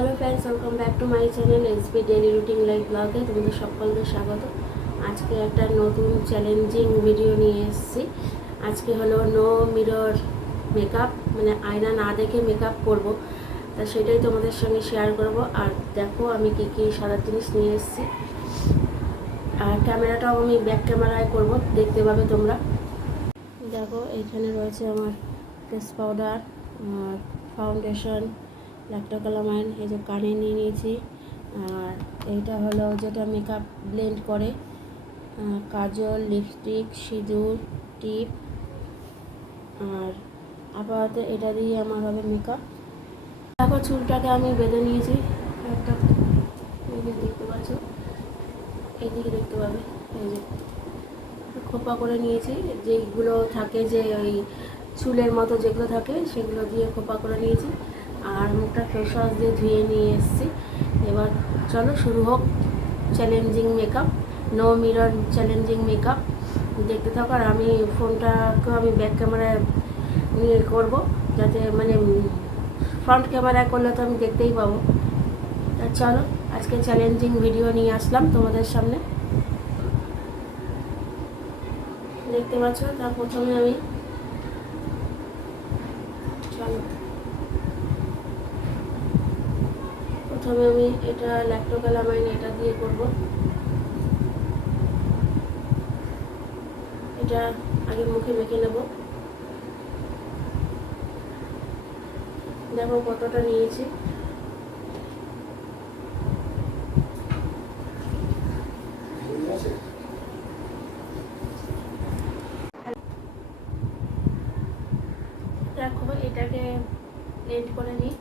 Hello friends welcome back to my channel SP daily routine life ব্লগে তোমাদের সকলকে স্বাগত। আজকে একটা নতুন চ্যালেঞ্জিং ভিডিও নিয়ে এসেছি। আজকে হলো নো মিরর মেকআপ মানে আয়না না দেখে মেকআপ করব। তা সেটাই তোমাদের সঙ্গে শেয়ার করব। আর দেখো আমি কী কী সাদা জিনিস নিয়ে এসেছি। আর ক্যামেরাটাও আমি ব্যাক ক্যামেরায় করব, দেখতে পাবে তোমরা। দেখো, এখানে রয়েছে আমার ফেস পাউডার ফাউন্ডেশন ল্যাক্টোকালামাইন এই যে কানে নিয়ে নিয়েছি। আর এইটা হলো যেটা মেকআপ ব্লেন্ড করে। কাজল লিপস্টিক সিঁদুর টিপ আর আপাতত এটা দিয়ে আমার হবে মেকআপ তারপর চুলটাকে আমি বেঁধে নিয়েছি। একটা দেখতে পাচ্ছ? এইদিকে দেখতে পাবে। এই যে খোপা করে নিয়েছি। যেগুলো থাকে যে ওই চুলের মতো যেগুলো থাকে, সেগুলো দিয়ে খোপা করে নিয়েছি। আর মুখটা ফেস ওয়াশ দিয়ে ধুয়ে নিয়ে এসেছি। এবার চলো শুরু হোক challenging makeup no mirror challenging makeup দেখতে থাকো আর আমি ফোনটাকেও আমি ব্যাক ক্যামেরায় নিয়ে করব, যাতে মানে ফ্রন্ট ক্যামেরায় করলে তো আমি দেখতেই পাবো। তা চলো, আজকে চ্যালেঞ্জিং ভিডিও নিয়ে আসলাম তোমাদের সামনে। দেখতে পাচ্ছ তা প্রথমে আমি চলো। প্রথমে আমি এটা ল্যাক্টোকালামাইন এটা দিয়ে করব। এটা আগে মুখে মেখে নেব। দেখো কতটা নিয়েছি। দেখো এটাকে ব্লেন্ড করে নিই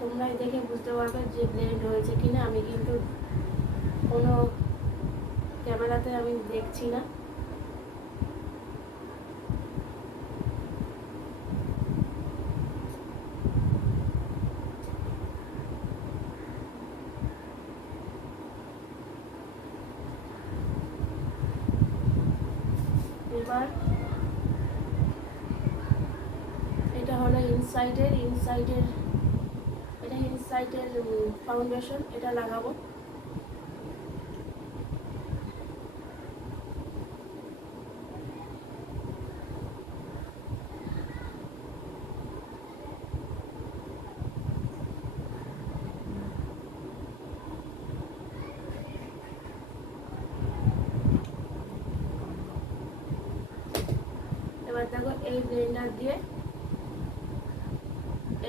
তোমরাই দেখে বুঝতে পারবে যে ব্লেন্ড হয়েছে কিনা, আমি কিন্তু কোনো ক্যামেরাতে আমি দেখছি না। এবার এটা হলো ইনসাইডের ইনসাইডের ফাউন্ডেশন এটা লাগাবো। এবার দেখো এই ব্লেন্ডার দিয়ে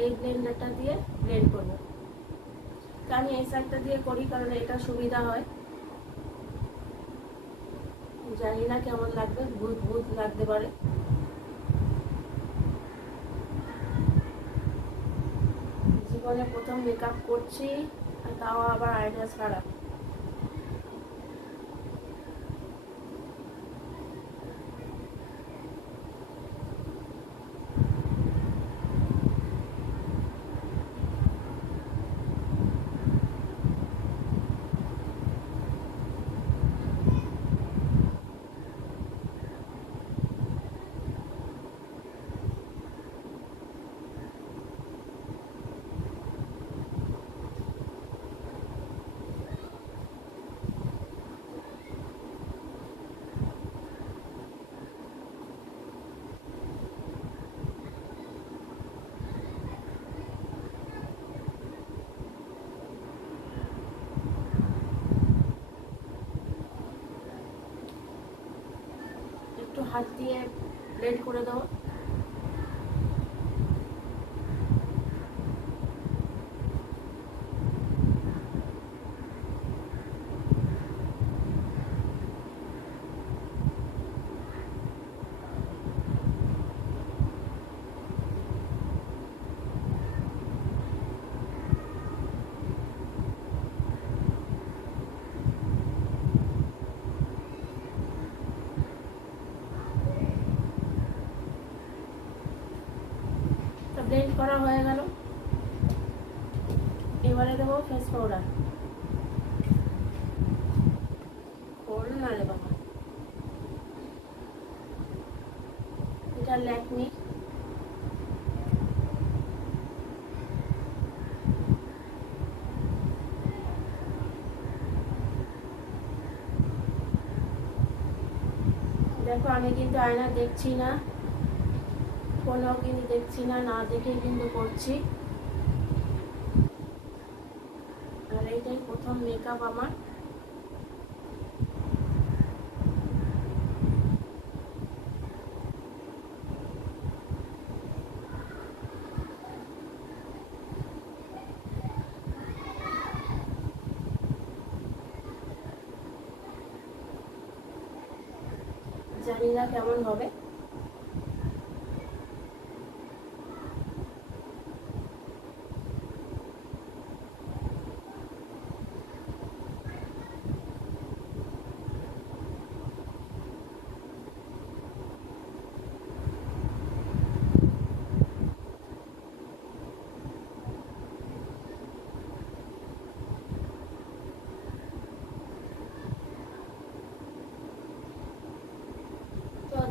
এই ব্লেন্ডারটা দিয়ে ব্লেন্ড করব তো আমি এই সাইডটা দিয়ে করি, কারণ এটা সুবিধা হয়। জানি না কেমন লাগবে, ভূত ভূত লাগতে পারে। জীবনে প্রথম মেকআপ করছি তাও আবার আইডিয়া ছাড়া একটু হাত দিয়ে ব্লেন্ড করে দাও। ব্লেন্ড করা হয়ে গেল। এবারে দেবো ফেস পাউডার না ল্যাকমি দেখো আমি কিন্তু আয়না দেখছি না। ফোনেও কিন্তু দেখছি না না দেখেই কিন্তু করছি। আর এইটাই প্রথম মেকআপ আমার। জানি না কেমন হবে তো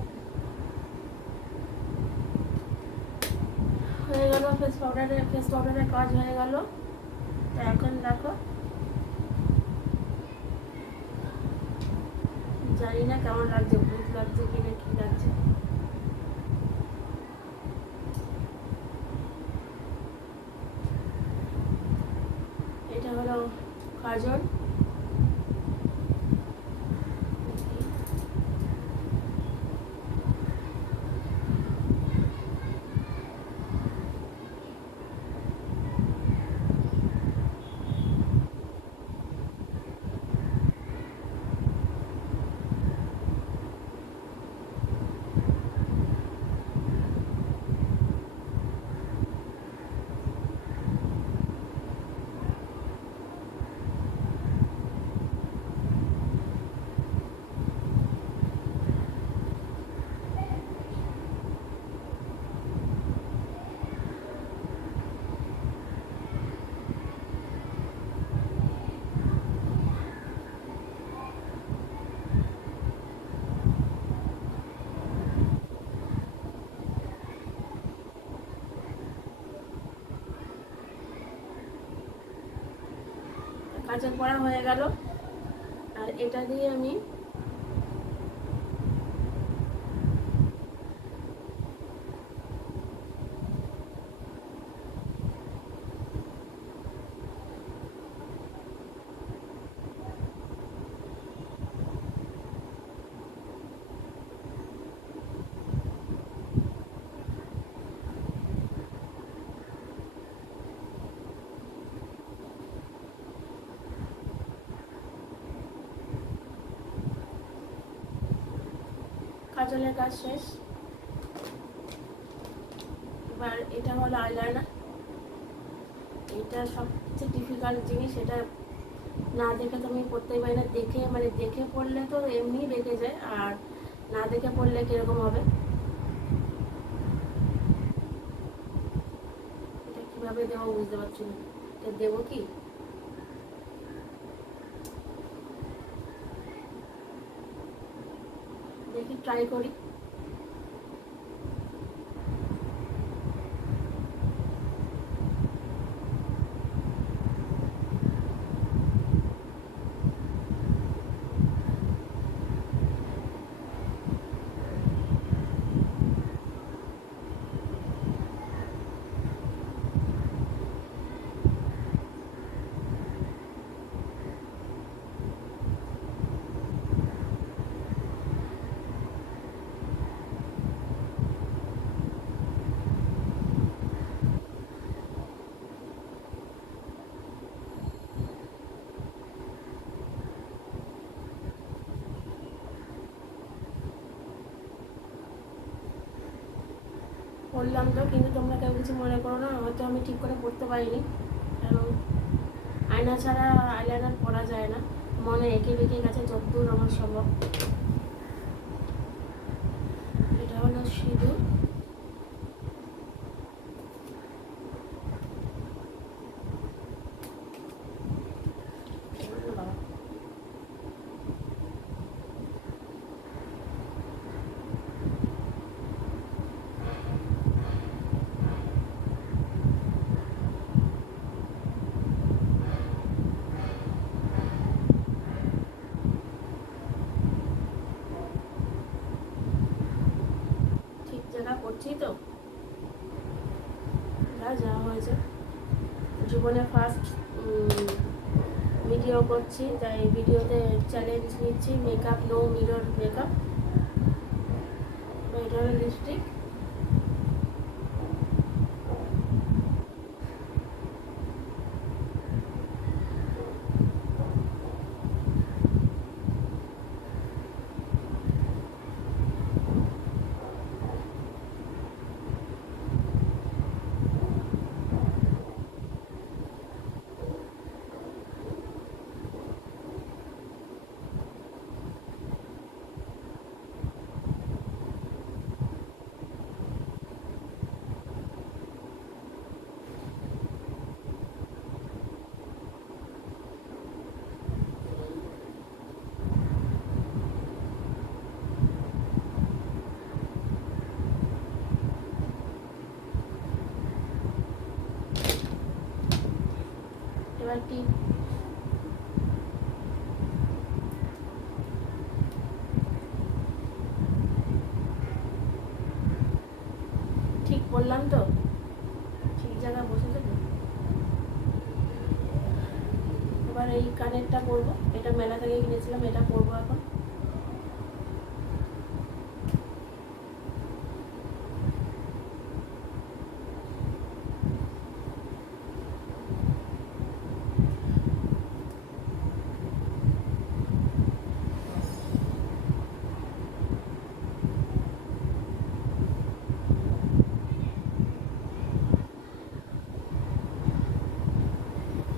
হয়ে গেল ফেস পাউডারের ফেস পাউডারের কাজ হয়ে গেল। এখন দেখো। জানি না কেমন লাগছে, ভূত লাগছে কি না, কি লাগছে। এটা হলো কাজল। কাজল পড়া হয়ে গেল। আর এটা দিয়ে আমি কাজলের কাজ শেষ। এবার এটা হলো আইলাইনার। এটা সবচেয়ে ডিফিকাল্ট জিনিস, এটা না দেখে তো আমি পড়তেই পারি না। দেখে মানে দেখে পড়লে তো এমনি রেখে যায়, আর না দেখে পড়লে কীরকম হবে? এটা কীভাবে দেবো বুঝতে পারছি না। এটা দেবো কি দেখি ট্রাই করি। করলাম তো, কিন্তু তোমরা কেউ কিছু মনে করো না, হয়তো আমি ঠিক করে পড়তে পারিনি। কারণ আয়না ছাড়া আইলাইনার পরা যায় না। মনে এঁকে বেঁকে গেছে, যতদূর আমার সম্ভব এটা হলো সিঁদুর করছি তো। যা যা হয়েছে। জীবনে ফার্স্ট ভিডিও করছি, তাই ভিডিওতে চ্যালেঞ্জ নিচ্ছি মেকআপ নো মিরর মেকআপ এটা লিপস্টিক টিপ ঠিক বললাম তো? ঠিক জায়গায় বসেছে তো? এবার এই কানেরটা পরবো। এটা মেলা থেকে কিনেছিলাম, এটা পরবো এখন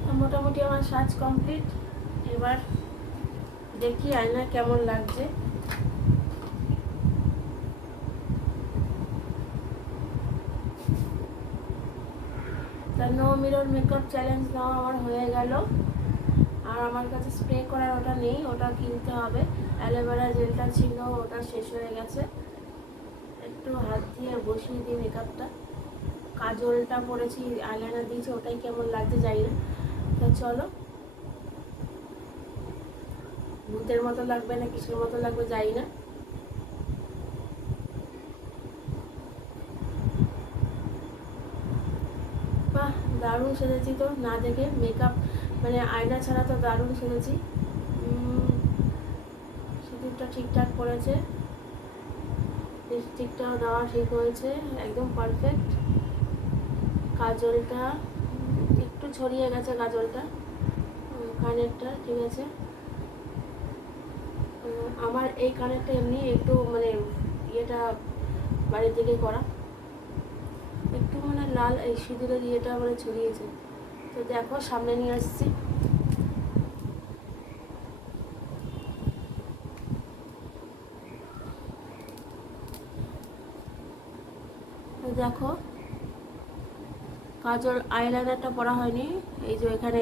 তো মোটামুটি আমার সাজ কমপ্লিট। এবার দেখি আয়না কেমন লাগছে। তা no mirror makeup challenge now আমার হয়ে গেল। আর আমার কাছে স্প্রে করার ওটা নেই, ওটা কিনতে হবে। অ্যালোভেরা জেলটা ছিল, ওটা শেষ হয়ে গেছে। একটু হাত দিয়ে বসিয়ে দিই মেকআপটা কাজলটা পরেছি আইলাইনার দিয়েছি, ওটাই কেমন লাগছে যাই না। তো চলো। ভূতের মতো লাগবে না, কিসের মতো লাগবে যাই না। দারুণ সেজেছি তো, না দেখে মেকআপ মানে আয়না ছাড়া তো দারুণ সেজেছি। সিঁদুরটা ঠিকঠাক পড়েছে লিপস্টিকটাও দেওয়া ঠিক হয়েছে, একদম পারফেক্ট কাজলটা, একটু ছড়িয়ে গেছে কাজলটা কানেরটা ঠিক আছে। আমার এই কানেরটা এমনি একটু মানে ইয়েটা বাড়ির থেকে করা। একটু মানে লাল এই সিঁদুরের ইয়েটা মানে ছড়িয়েছে। তো দেখো, সামনে নিয়ে আসছি। দেখো, কাজল আইলাইনারটা পরা হয়নি। এই যে এখানে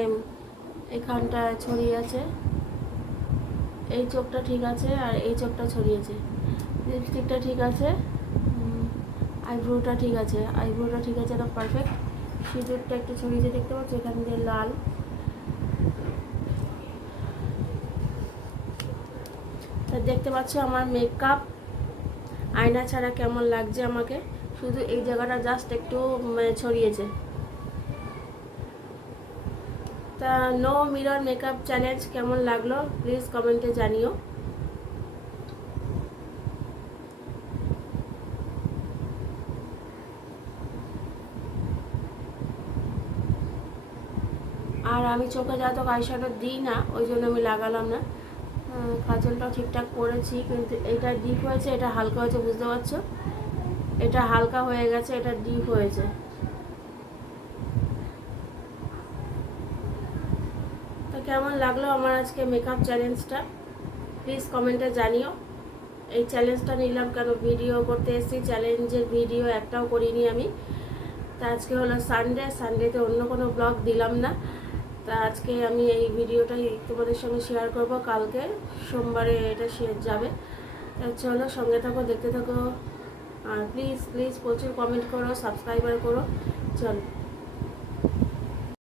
এখানটা ছড়িয়ে আছে। এই চোখটা ঠিক আছে আর এই চোখটা ছড়িয়েছে। লিপস্টিকটা ঠিক আছে আইব্রোটা ঠিক আছে। আইব্রোটা ঠিক আছে, একদম পারফেক্ট সিঁদুরটা একটু ছড়িয়েছে, দেখতে পাচ্ছ? এখান দিয়ে লাল। দেখতে পাচ্ছ আমার মেকআপ আয়না ছাড়া কেমন লাগছে আমাকে? শুধু এই জায়গাটা জাস্ট একটু ছড়িয়েছে। তা নো মিরর মেকআপ চ্যালেঞ্জ কেমন লাগল? প্লিজ কমেন্টে জানিও। আর আমি চোখে যা তো আইশ্যাডো দিই না ওই জন্য আমি লাগালাম না। আহ, কাজলটাও ঠিকঠাক করেছি কিন্তু এটা ডিপ হয়েছে এটা হালকা হয়েছে বুঝতে পারছ? এটা হালকা হয়ে গেছে এটা ডিপ হয়েছে। কেমন লাগল আমার আজকে মেকআপ চ্যালেঞ্জটা প্লিজ কমেন্টে জানিও। এই চ্যালেঞ্জটা নিলাম কেন? ভিডিও করতে এসেছি চ্যালেঞ্জের ভিডিও একটাও করিনি আমি। তা আজকে হলো সানডে সানডেতে অন্য কোনো ব্লগ দিলাম না। তা আজকে আমি এই ভিডিওটাই তোমাদের সঙ্গে শেয়ার করব। কালকে সোমবারে এটা শেয়ার যাবে। তা চলো সঙ্গে থাকো, দেখতে থাকো। আর প্লিজ প্লিজ প্রচুর কমেন্ট করো সাবস্ক্রাইবার করো। চলো।